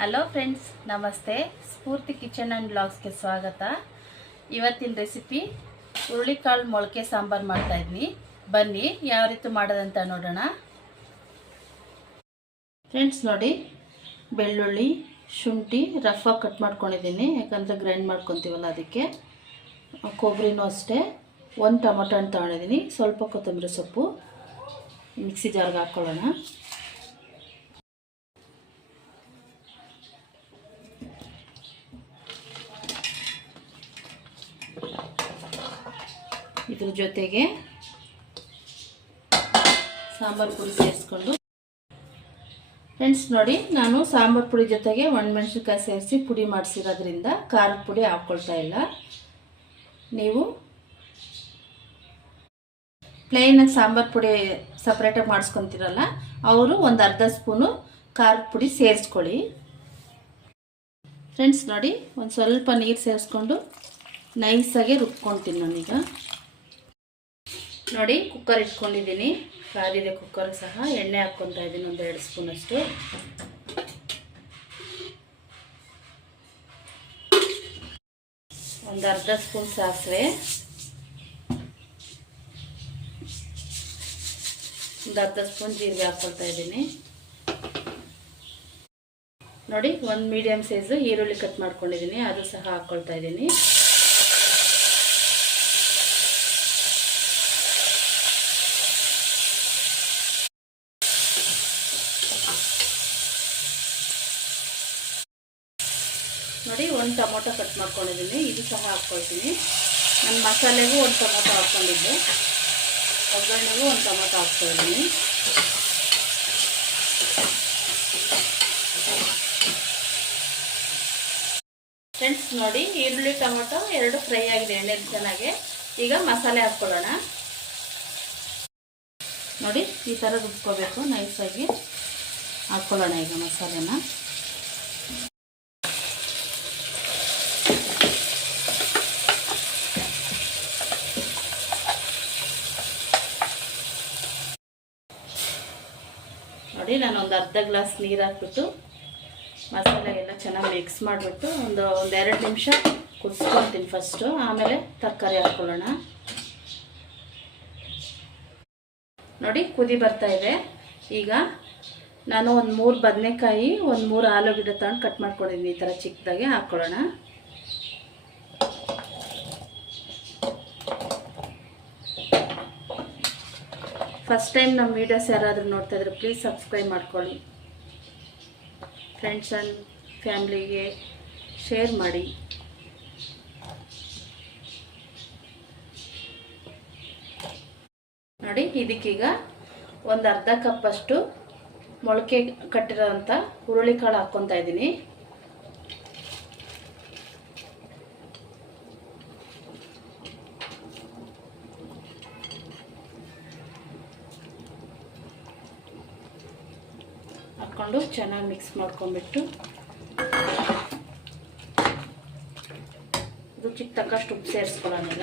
Hello friends ನಮಸ್ತೆ. ಸ್ಫೂರ್ತಿ kitchen and ಬ್ಲಾಗ್ಸ್ಗೆ ಸ್ವಾಗತ. ಇವತ್ತಿನ ರೆಸಿಪಿ ಹುರುಳಿಕಾಳು ಮೊಳಕೆ ಸಾಂಬಾರು ಮಾಡ್ತಾಯಿದ್ವಿ ಬನ್ನಿ, ಯಾವ ರೀತಿ ಮಾಡೋದಂತ ನೋಡೋಣ. ಫ್ರೆಂಡ್ಸ್ ನೋಡಿ, ಬೆಳ್ಳುಳ್ಳಿ, ಶುಂಠಿ ರಫಾಗಿ ಕಟ್ ಮಾಡ್ಕೊಂಡಿದ್ದೀನಿ. ಯಾಕಂದರೆ ಗ್ರೈಂಡ್ ಮಾಡ್ಕೊತೀವಲ್ಲ ಅದಕ್ಕೆ. ಕೊಬ್ಬರಿನೂ ಅಷ್ಟೇ. ಒಂದು ಟೊಮೊಟೊ ಹಣ್ಣು ತೊಗೊಂಡಿದ್ದೀನಿ. ಸ್ವಲ್ಪ ಕೊತ್ತಂಬರಿ ಸೊಪ್ಪು. ಮಿಕ್ಸಿ ಜಾರ್ಗೆ ಹಾಕ್ಕೊಳ್ಳೋಣ ಇದ್ರ ಜೊತೆಗೆ ಸಾಂಬಾರು ಪುಡಿ ಸೇರಿಸ್ಕೊಂಡು. ಫ್ರೆಂಡ್ಸ್ ನೋಡಿ, ನಾನು ಸಾಂಬಾರು ಪುಡಿ ಜೊತೆಗೆ ಒಣಮೆಣ್ಸಿನ್ಕಾಯಿ ಸೇರಿಸಿ ಪುಡಿ ಮಾಡಿಸಿರೋದ್ರಿಂದ ಖಾರದ ಪುಡಿ ಹಾಕ್ಕೊಳ್ತಾ ಇಲ್ಲ. ನೀವು ಪ್ಲೇನಾಗಿ ಸಾಂಬಾರು ಪುಡಿ ಸಪ್ರೇಟಾಗಿ ಮಾಡಿಸ್ಕೊತಿರಲ್ಲ, ಅವರು ಒಂದು ಅರ್ಧ ಸ್ಪೂನು ಖಾರದ ಪುಡಿ ಸೇರಿಸ್ಕೊಳ್ಳಿ. ಫ್ರೆಂಡ್ಸ್ ನೋಡಿ, ಒಂದು ಸ್ವಲ್ಪ ನೀರು ಸೇರಿಸ್ಕೊಂಡು ನೈಸಾಗೆ ರುಬ್ಕೊತೀನಿ ನಾನೀಗ. ನೋಡಿ ಕುಕ್ಕರ್ ಇಟ್ಕೊಂಡಿದ್ದೀನಿ. ಕಾದಿದೆ ಕುಕ್ಕರ್ ಸಹ. ಎಣ್ಣೆ ಹಾಕ್ಕೊತಾ ಇದ್ದೀನಿ, ಒಂದು ಎರಡು ಸ್ಪೂನಷ್ಟು ಒಂದು ಅರ್ಧ ಸ್ಪೂನ್ ಸಾಸಿವೆ. ಒಂದು ಅರ್ಧ ಸ್ಪೂನ್ ಜೀರಿಗೆ ಹಾಕ್ಕೊಳ್ತಾ ಇದ್ದೀನಿ. ನೋಡಿ, ಒಂದು ಮೀಡಿಯಮ್ ಸೈಜು ಈರುಳ್ಳಿ ಕಟ್ ಮಾಡ್ಕೊಂಡಿದ್ದೀನಿ. ಅದು ಸಹ ಹಾಕ್ಕೊಳ್ತಾ ಇದ್ದೀನಿ. ನೋಡಿ, ಒಂದು ಟೊಮೊಟೊ ಕಟ್ ಮಾಡ್ಕೊಂಡಿದ್ದೀನಿ. ಇದು ಸಹ ಹಾಕ್ಕೊಳ್ತೀನಿ. ನನ್ನ ಮಸಾಲೆಗೂ ಒಂದು ಟೊಮೊಟೊ ಹಾಕ್ಕೊಂಡಿದ್ದೆ. ಒಗ್ಗರಣೆಗೂ ಒಂದು ಟೊಮೊಟೊ ಹಾಕ್ಕೊಳ್ತೀನಿ. ಫ್ರೆಂಡ್ಸ್, ನೋಡಿ, ಈರುಳ್ಳಿ, ಟೊಮೊಟೊ ಎರಡು ಫ್ರೈ ಆಗಿದೆ ಎಣ್ಣೆ ಚೆನ್ನಾಗಿ. ಈಗ ಮಸಾಲೆ ಹಾಕ್ಕೊಳ್ಳೋಣ. ನೋಡಿ, ಈ ಥರ ರುಬ್ಕೋಬೇಕು ನೈಸಾಗಿ. ಹಾಕ್ಕೊಳ್ಳೋಣ ಈಗ ಮಸಾಲೆನ. ನೋಡಿ ನಾನು ಒಂದು ಅರ್ಧ ಗ್ಲಾಸ್ ನೀರು ಹಾಕ್ಬಿಟ್ಟು ಮಸಾಲೆ ಎಲ್ಲ ಚೆನ್ನಾಗಿ ಮಿಕ್ಸ್ ಮಾಡಿಬಿಟ್ಟು ಒಂದು ಒಂದೆರಡು ನಿಮಿಷ ಕುದಿಸ್ಕೊಳ್ತೀನಿ ಫಸ್ಟು ಆಮೇಲೆ ತರಕಾರಿ ಹಾಕ್ಕೊಳ್ಳೋಣ ನೋಡಿ, ಕುದಿ ಬರ್ತಾ ಇದೆ. ಈಗ ನಾನು ಒಂದು ಮೂರು ಬದನೆಕಾಯಿ, ಒಂದು ಮೂರು ಆಲೂಗಿಡ ತಗೊಂಡು ಕಟ್ ಮಾಡ್ಕೊಂಡಿದ್ದೀನಿ ಈ ಥರ ಚಿಕ್ಕದಾಗೆ ಹಾಕ್ಕೊಳ್ಳೋಣ ಫಸ್ಟ್ ಟೈಮ್ ನಮ್ಮ ವೀಡಿಯೋಸ್ ಯಾರಾದರೂ ನೋಡ್ತಾ ಇದ್ರೆ ಪ್ಲೀಸ್ ಸಬ್ಸ್ಕ್ರೈಬ್ ಮಾಡ್ಕೊಳ್ಳಿ. ಫ್ರೆಂಡ್ಸ್ ಆ್ಯಂಡ್ ಫ್ಯಾಮ್ಲಿಗೆ ಶೇರ್ ಮಾಡಿ. ನೋಡಿ ಇದಕ್ಕೀಗ ಒಂದು ಅರ್ಧ ಕಪ್ಪಷ್ಟು ಮೊಳಕೆ ಕಟ್ಟಿರೋಂಥ ಹುರುಳಿಕಾಳು ಹಾಕ್ಕೊತಾ ಇದ್ದೀನಿ. ಹಾಕ್ಕೊಂಡು ಚೆನ್ನಾಗಿ ಮಿಕ್ಸ್ ಮಾಡ್ಕೊಂಬಿಟ್ಟು ರುಚಿಗೆ ತಕ್ಕಷ್ಟು ಉಪ್ಪು ಸೇರಿಸ್ಕೊಳ್ಳೋಣ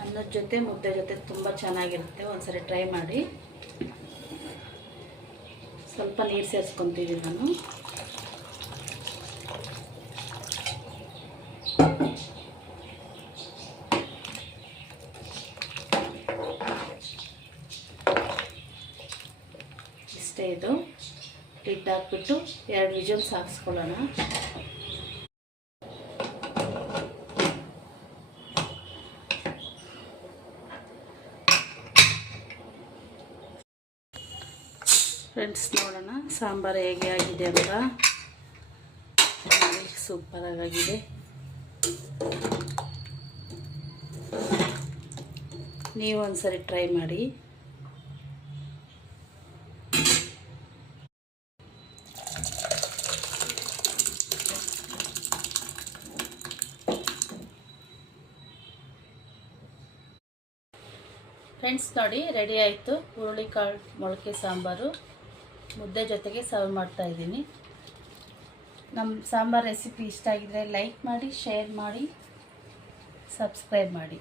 ಅನ್ನದ ಜೊತೆ ಮುದ್ದೆ ಜೊತೆ ತುಂಬ ಚೆನ್ನಾಗಿರುತ್ತೆ. ಒಂದ್ಸರಿ ಟ್ರೈ ಮಾಡಿ. ಸ್ವಲ್ಪ ನೀರು ಸೇರಿಸ್ಕೊತೀನಿ ನಾನು ಇಷ್ಟೇ ಇದು ಲಿಡ್ ಹಾಕ್ಬಿಟ್ಟು ಎರಡು ವಿಜಲ್ಸ್ ಸಾಕ್ಸ್ಕೊಳ್ಳೋಣ ಫ್ರೆಂಡ್ಸ್ ನೋಡೋಣ ಸಾಂಬಾರು ಹೇಗೆ ಆಗಿದೆ ಅಂತ. ಸೂಪರಾಗಿದೆ ನೀವು ಒಂದ್ಸರಿ ಟ್ರೈ ಮಾಡಿ. ಫ್ರೆಂಡ್ಸ್ ನೋಡಿ, ರೆಡಿ ಆಯಿತು. ಹುರುಳಿಕಾಳು ಮೊಳಕೆ ಸಾಂಬಾರು. ಮುದ್ದೆ ಜೊತೆಗೆ ಸರ್ವ್ ಮಾಡ್ತಾ ಇದ್ದೀನಿ. ನಮ್ಮ ಸಾಂಬಾರು ರೆಸಿಪಿ ಇಷ್ಟ ಆಗಿದ್ರೆ ಲೈಕ್ ಮಾಡಿ, ಶೇರ್ ಮಾಡಿ, ಸಬ್ಸ್ಕ್ರೈಬ್ ಮಾಡಿ.